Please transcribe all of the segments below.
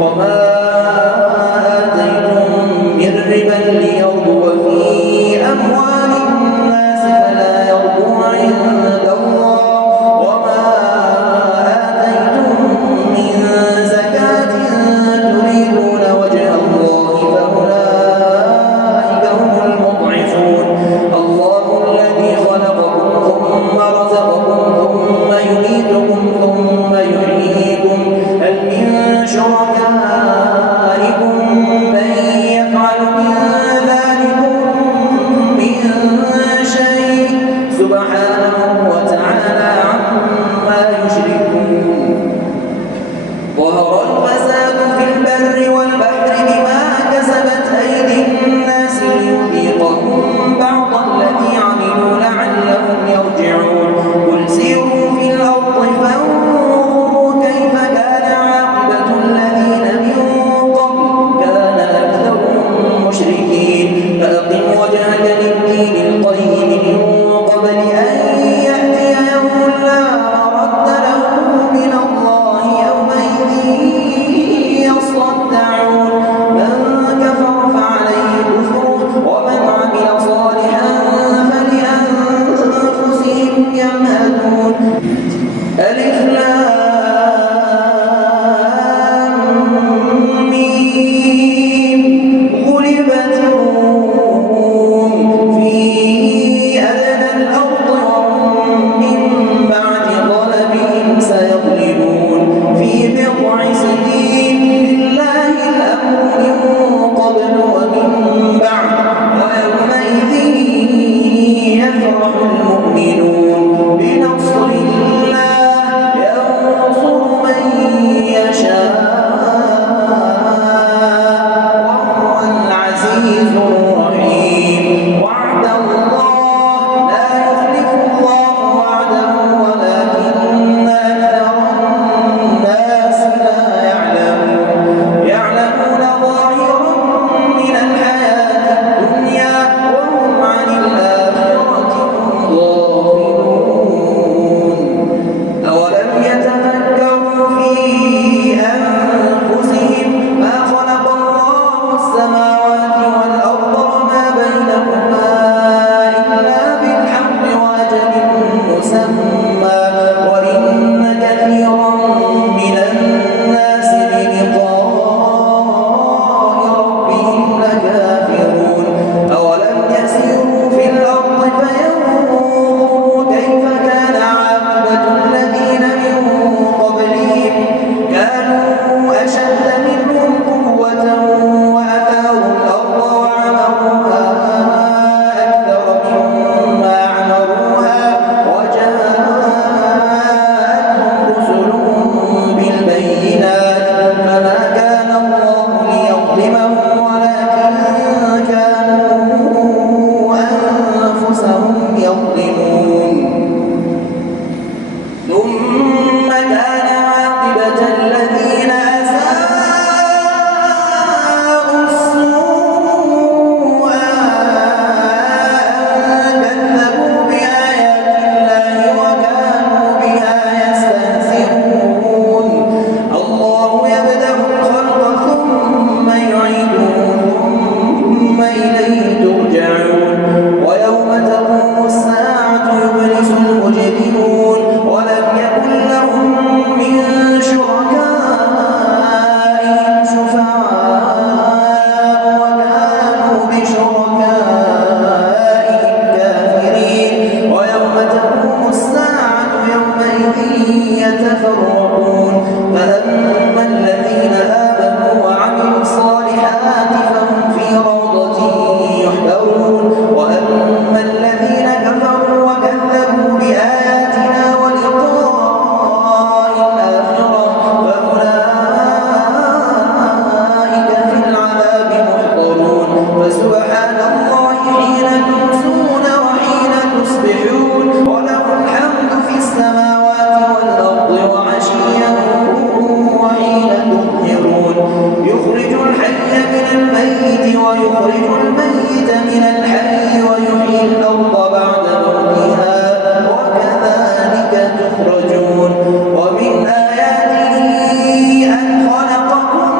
وما آتيتم من ربا ليربو في أموال الناس فلا يربو عند الله وما آتيتم من زكاة تريدون وجه الله فأولئك هم المضعفون. الله الذي خلقكم ثم رزقكم ثم يميتكم ثم يحييكم هل من شركائكم من يفعل من ذلكم من شيء سبحانه وتعالى عما يشركون. ظهر الفساد في البر والبحر بما كسبت أيدي الناس ليذيقهم بعض الذي عملوا لعلهم يرجعون. قل سيروا في الأرض فانظروا كيف كان عاقبة الذين من قبل كان أكثرهم مشركين. فأقم وجهك للدين القيم من قبل أن يأتي يوم لا مرد له من الله يومئذ يصدعون. من كفر فعليه كفره ومن عمل صالحا فلأنفسهم يمهدون. ألف لام ميم غلبت الروم في أدنى الأرض وهم من بعد غلبهم سيغلبون في بضع سنين لله الأمر من قبل ومن بعد ويومئذ يفرح المؤمنون بنصر الله ينصر من يشاء وهو العزيز الرحيم. وعد الله لا يخلف الله وعده ولكن أكثر الناس لا يعلمون ظاهرا من الحياة الدنيا وهم عن الآخرة هم غافلون. أولم يتفكروا في أنفسهم ما خلق الله السماوات والأرض وما بينهما إلا بالحق وأجل مسمى وإن كثيرا من الناس بلقاء ربهم لكافرون. أولم يسيروا في الأرض فينظروا كيف كان عاقبة الذين من قبلهم كانوا أشد منهم قوة وأثاروا الأرض وعمروها أكثر مما عمروها وجاءتهم رسلهم بالبينات فما كان الله ليظلمهم ولكن كانوا أنفسهم يظلمون. ثم كان عاقبة الذين أساءوا السوء أن كذبوا بآيات الله وكانوا بها يستهزئون. الله يبدأ الخلق ثم يعيده ثم إليه ترجعون. ويوم تقوم الساعة يبلس المجرمون ولم يكن لهم من شركائهم شفعاء وكانوا بشركائهم كافرين. ويوم تقوم الساعة يومئذ يتفرقون. فأما الذين آمنوا وعملوا الصالحات فهم في روضة يحبرون. وأما الذين كفروا وكذبوا بآياتنا ولقاء الآخرة فأولئك في العذاب محضرون. فسبحان الله حين تمسون وحين تصبحون وله الحمد في السماوات والأرض وعشيا وحين تظهرون. يخرج الحي من الميت ويخرج الميت من الحي ويحيي الأرض بعد موتها وكذلك تخرجون. ومن آياته أن خلقكم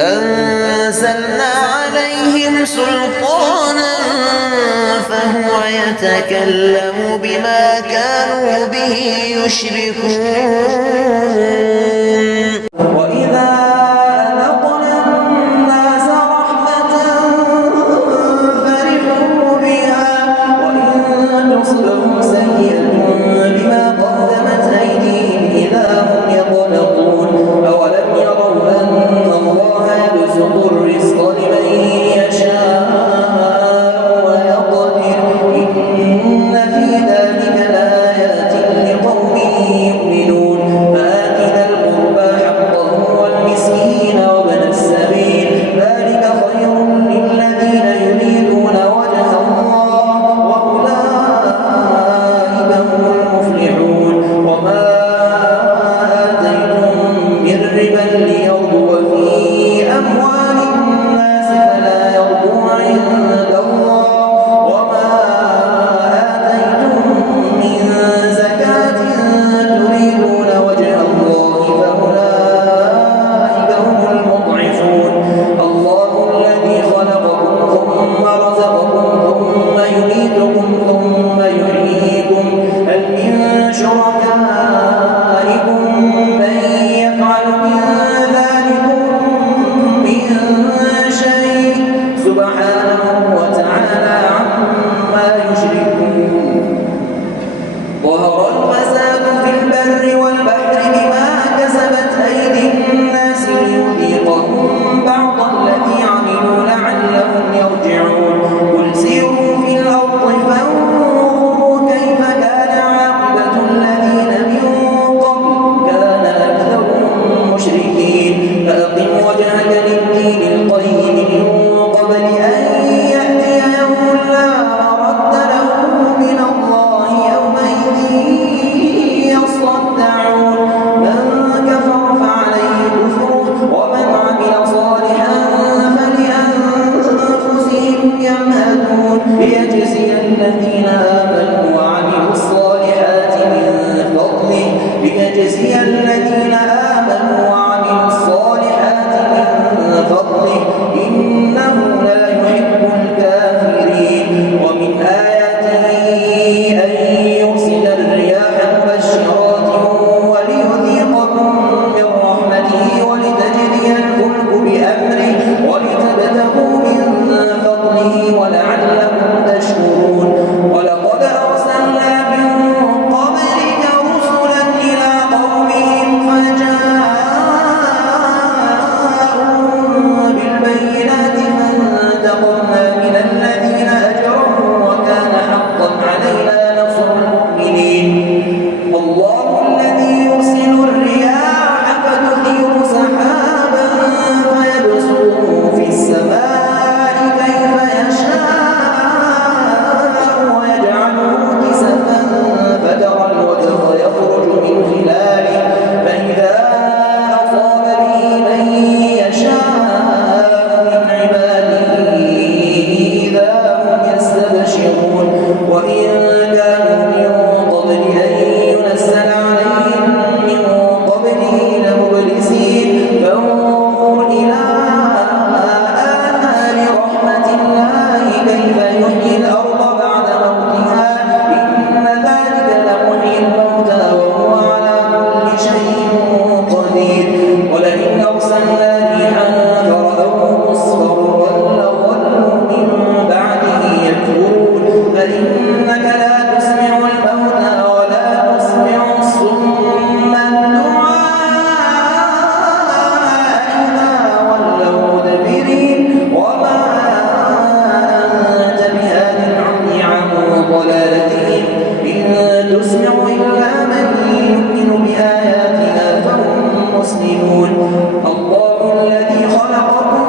أنزلنا عليهم سلطانا فهو يتكلم بما كانوا به يشركون وإذا أذقنا الناس رحمة فرحوا بها وإن تصبهم سيئة بما قدمت أيديهم إذا هم يقنطون أولم يروا أن الله يبسط الرزق لمن يشاء ويقدر إن في ذلك لآيات لقوم يؤمنون آت ذا القربى حقه والمسكين وابن السبيل ذلك خير للذين يريدون وجه الله وأولئك هم المفلحون وما آتيتم من ربا ليربو في أموال الناس فلا يربو عند الله وما آتيتم من زكاة تريدون وجه الله فأولئك هم المضعفون الله الذي خلقكم ثم رزقكم ثم يميتكم ثم يحييكم هل من شركائكم من يفعل من ذلكم من شيء سبحانه وتعالى عما يشركون ظهر الفساد في البر والبحر بما كسبت أيدي الناس ليذيقهم بعض الذي عملوا لعلهم يرجعون قل سيروا في الأرض فانظروا كيف كان عاقبة الذين من قبل كان أكثرهم مشركين فأقم وجهك للدين القيم من قبل أن يأتي يوم لا مرد له من الله يومئذ يصدعون من كفر فعليه كفره ومن عمل صالحا فلأنفسهم يمهدون ليجزي الذين آمنوا وعملوا الصالحات من فضله ليجزي الذين آمنوا وعملوا الصالحات من فضله إنه لا يحب الكافرين ومن آياته أن يرسل الرياح مبشرات وليذيقكم من رحمته ولتجري الفلك بأمره ولتبتغوا من فضله ولعلكم تشكرون ولقد أرسلنا من قبلك رسلا إلى قومهم فجاءوهم بالبينات فانتقمنا من الذين أجرموا وكان حقا علينا نصر المؤمنين الله الذي يرسل الرياح فتثير سحابا فيبسطه في السماء كيف يشاء ويجعله كسفا فترى الودق يخرج من خلاله فإذا أصاب به من يشاء من عباده إذا هم يستبشرون وإن كانوا من قبل أن ينزل عليهم من قبله لمبلسين فانظر إلى آثار رحمة الله كيف يحيي الأرض بعد موتها إن ذلك لمحيي الموتى وهو على كل شيء قدير ولئن أرسلنا ريحا فرأوه مصفرا لظلوا من بعده يكفرون فإنك لا تسمع الموتى ولا تسمع الصم الدعاء إذا ولوا مدبرين وما أنت بهاد العمي عن ضلالتهم إن تسمع إلا من يؤمن بآياتنا فهم مسلمون الله الذي خلقكم